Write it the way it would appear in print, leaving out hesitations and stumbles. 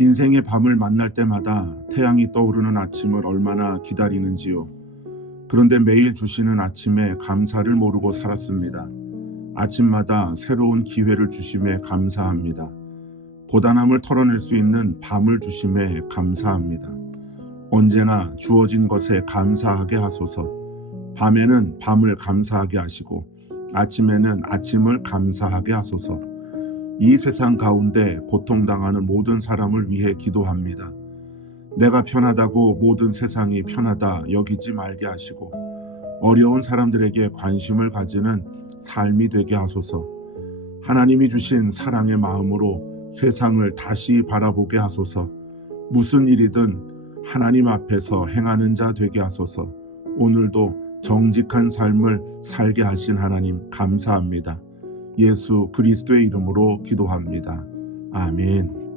인생의 밤을 만날 때마다 태양이 떠오르는 아침을 얼마나 기다리는지요. 그런데 매일 주시는 아침에 감사를 모르고 살았습니다. 아침마다 새로운 기회를 주심에 감사합니다. 고단함을 털어낼 수 있는 밤을 주심에 감사합니다. 언제나 주어진 것에 감사하게 하소서. 밤에는 밤을 감사하게 하시고 아침에는 아침을 감사하게 하소서. 이 세상 가운데 고통당하는 모든 사람을 위해 기도합니다. 내가 편하다고 모든 세상이 편하다 여기지 말게 하시고 어려운 사람들에게 관심을 가지는 삶이 되게 하소서. 하나님이 주신 사랑의 마음으로 세상을 다시 바라보게 하소서. 무슨 일이든 하나님 앞에서 행하는 자 되게 하소서. 오늘도 정직한 삶을 살게 하신 하나님 감사합니다. 예수 그리스도의 이름으로 기도합니다. 아멘.